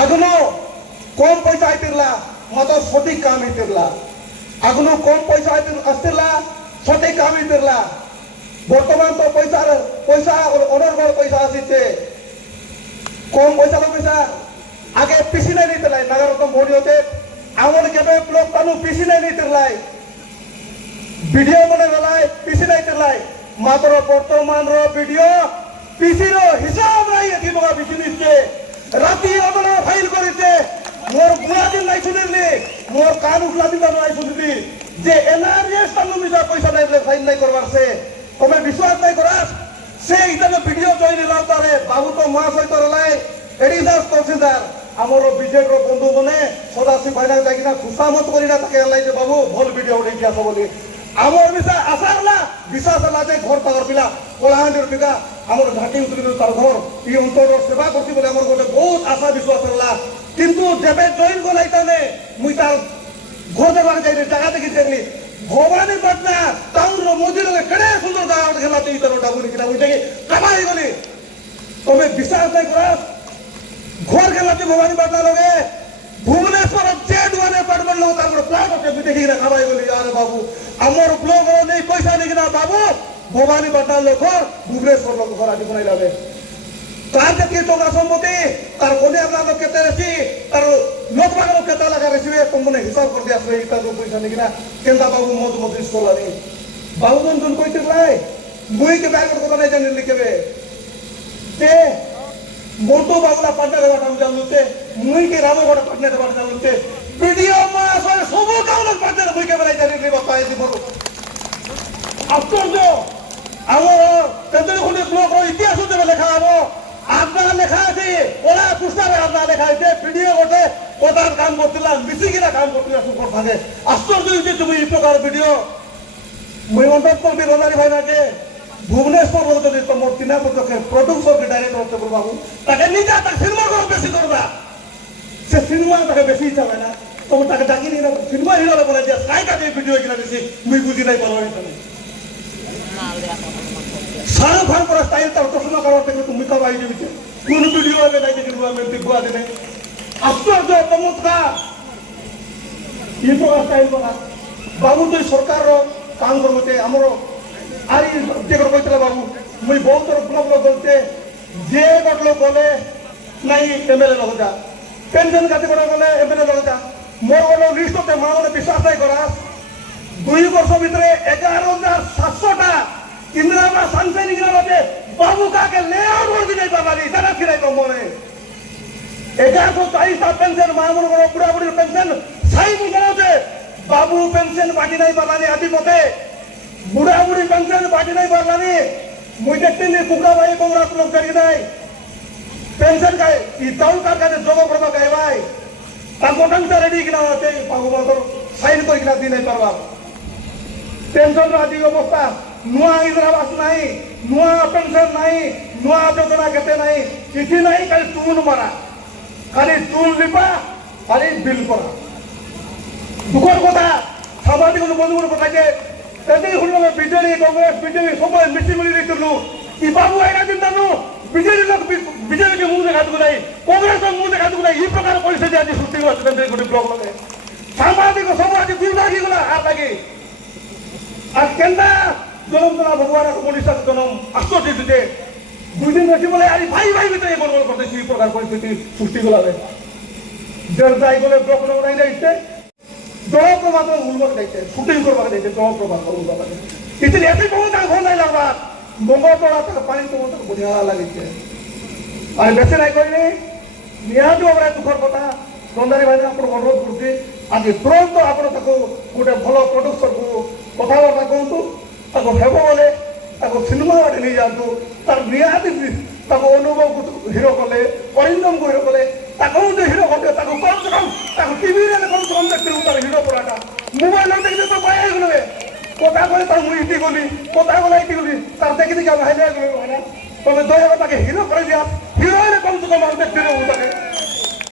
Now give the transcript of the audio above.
আগুনো কম পয়সা আইতিরলা মাত্র সঠিক কাম হইতিরলা আগুনো কম পয়সা আসতিরলা সঠিক কাম হইতিরলা বর্তমান তো পয়সা অনর্গল পয়সা আসিছে কম পয়সা পয়সা আগে পিছি নাই নিতেলাই নাগারতম ভরিওতে আমার কেবে ব্লক তানু পিছি নাই নিতেলাই ভিডিও মনে গলাই পিছি নাই তেলাই মাত্র বর্তমান ভিডিও পিছির হিসাব নাই এটি বগা পিছি নিচ্ছে রাতি অবলা ফাইল করেছে মোর গুণা দিন নাই শুনিলি মোর কান উঠলা দিন নাই শুনিলি যে এনআরএস তানু মিছা পয়সা নাই বলে ফাইল নাই করবারছে তুমি বিশ্বাস নাই করাস সে ইতানো ভিডিও জয়েন লাউতারে বাবু তো মাস হইতো লাই এডিদাস তহসিলদার আমার বিজেপির বন্ধু মনে সদাসি ভাইনা যাই কিনা খুশামত করি না তাকে এলাই যে বাবু ভল ভিডিও উঠে গিয়েছ বলি আমার বিষয় আশার না বিশ্বাস হলা যে ঘর পাগর পিলা কলাহান্ডির পিকা আমার ঘাটি উতরি তার ঘর এই অন্তর সেবা করছি বলে আমার গোটে বহুত আশা বিশ্বাস হলা কিন্তু যেবে জয়েন গলাই তানে মুই তার ঘর দেবার যাই জায়গা দেখি দেখলি ভবানী পাটনা টাউন মন্দির কেড়ে সুন্দর জায়গা খেলা তুই তার ডাবুনি কিনা ওই থেকে কামাই গলি তুমি বিশ্বাস নাই করা ঘর খেলাতে ভবানী পাটনা লগে ভুবনেশ্বর জেড ওয়ান অ্যাপার্টমেন্ট লোক তারপরে প্লাট ওকে দেখি কিনা কামাই গলি আরে বাবু আমার ব্লক নেই পয়সা নেই কিনা বাবু ভবানী পাটনা লোক ভুবনেশ্বর লোক ঘর আজ বনাই যাবে তার থেকে তোমরা সম্মতি তার কোনে আপনার কেতে রেছি তার লোক বাগানো কেতা লাগা রেছিবে তোমনে হিসাব করে আসবে এটা তো পয়সা নেই কিনা কেন্দা বাবু মত মত স্কুল আনি বাবু বন্ধুন কইতে ভাই মুই কে ব্যাগর কথা নাই জানি লিখবে তে মোটো বাবুলা পাটনা দেবা টাম জানুতে মুই কে রামো বড় পাটনা দেবা জানুতে ভিডিও মা আসলে সব কাউন পাটনা মুই কে বলাই জানি লিবা পাই দিব আশ্চর্য আমার তেতলি খুনি ব্লক ইতিহাস হতে লেখা হবো আপনার লেখা আছে ওরা পুস্তাবে আপনার লেখা আছে ভিডিও করতে কোথার কাম করছিলাম বেশি কিনা কাম করছিলাম সুপর থাকে আশ্চর্য হয়েছে তুমি এই প্রকার ভিডিও মুই অন্তত করবি রোনারি ভাই নাকে ভুবনেশ্বর যদি তোমার তিনা পক্ষে প্রডিউসরকে ডাইরেক্ট করতে বলবো বাবু তাকে নিজে তাকে সিনেমা করো বেশি করবা সে সিনেমা তাকে বেশি ইচ্ছা হয় না তুমি তাকে ডাকি নিয়ে সিনেমা হিরো বলে যে সাই কাজে ভিডিও কিনা দিছি মুই বুঝি নাই বলো সারা ভাগ করা স্টাইল তার প্রশ্ন করার থেকে তুমি কাবাই দিতে কোন ভিডিও হবে নাই দেখি আমি দেখবা দিনে আশ্চর্য চমৎকার এই প্রকার স্টাইল বলা বাবু তো সরকারর কাম করতে আমার আর যে কইতলা বাবু মুই বহুত ব্লক বলতে যে গটলো বলে নাই এমএলএ লগ যা পেনশন কাটি বড় বলে এমএলএ লগ যা মোর বড় লিস্টতে মা মানে বিশ্বাস নাই করা 2 বছর ভিতরে 11,700টা ইন্দিরা সানসাইন ইন্দিরা বাবু কাকে লেআউট করে দিতে পারি তারা ফিরাই কম মনে 1140টা পেনশন মামুন বড় পুরাপুরি পেনশন সাই বুঝাতে বাবু পেনশন বাটি নাই পালানি আদি মতে বুড়া বুড়ি পেনশন বাটি নাই পারলানি মুই দেখতে নি কুকরা ভাই কংগ্রেস লোক করি নাই পেনশন গায় ই চাউল কার কাছে জমা করবা গায় ভাই তা গোটাংটা রেডি কিনা আছে বাবু বছর সাইন করে কিনা দিনে পারবা পেনশন আদি অবস্থা নুয়া ইন্দিরাবাস নাই নুয়া পেনশন নাই নুয়া যোজনা কেতে নাই কিছু নাই খালি চুন মারা খালি চুন লিপা খালি বিল করা দুঃখের কথা সাংবাদিক বন্ধুগুলো কথাকে তেমনি শুনলাম বিজেপি কংগ্রেস বিজেপি সবাই মিশি মিলি দিচ্ছিল ই বাবু আইনা দিন জানো বিজেপি লোক বিজেপিকে মুখ দেখা দেবো নাই কংগ্রেসের মুখ দেখা দেবো নাই এই প্রকার পরিস্থিতি আজ সৃষ্টি হচ্ছে গোটে ব্লক লগে সাংবাদিক সব আজ দুর্ভাগী গুলা হাত লাগে আর কেন্দ্রা জনম তোলা ভগবান কমিউনিস্ট জনম আশ্চর্য দিতে 2 দিন বেশি বলে আরে ভাই ভাই ভিতরে বলবল করতে এই প্রকার পরিস্থিতি সৃষ্টি গুলাবে দেড় যাই বলে ব্লক নাই যাইছে জলপ্রপাত উলবক যাইছে শুটিং করবার যাইছে জলপ্রপাত উলবক ইতিন এত ক্ষমতা ঘর নাই লাগবা মঙ্গলতলা তাকে পানি তোমার বঢ়িয়া লাগিছে আর বেশি নাই কইনি নিহাতি ভাবে দুঃখর কথা রন্ধারি ভাই আপনার অনুরোধ করছি আজ তুরন্ত আপনার তাকে গোটে ভাল প্রড্ୟୁସରକୁ କଥାବାର୍ତ୍ତା କରନ୍ତୁ ତାକୁ ହେବ ବୋଲେ ତାକୁ ସିନେମା ବାଟେ ନେଇଯାଆନ୍ତୁ ତାର ନିହାତି ତାକୁ ଅନୁଭବକୁ ହିରୋ କଲେ ଅରିନ୍ଦମକୁ ହିରୋ କଲେ ତାକୁ ଯେ ହିରୋ କଲେ ତାକୁ କମ୍ ସେ କମ୍ ତାକୁ ଟିଭିରେ କମ୍ ସେ କମ୍ ଦେଖିବୁ ତାର ହିରୋ ପଡ଼ାଟା ମୋବାଇଲରେ ଦେଖିଲେ ତ ପାଇ ହେଇଗଲେ কথা কলে তার মুই ইটি গলি কথা বলে ইটি গলি তার দেখি দেখি আমি হাইলে গলি তবে দয়া করে তাকে হিরো করে দিয়া হিরো হলে কম সে কম আমি দেখতে তাকে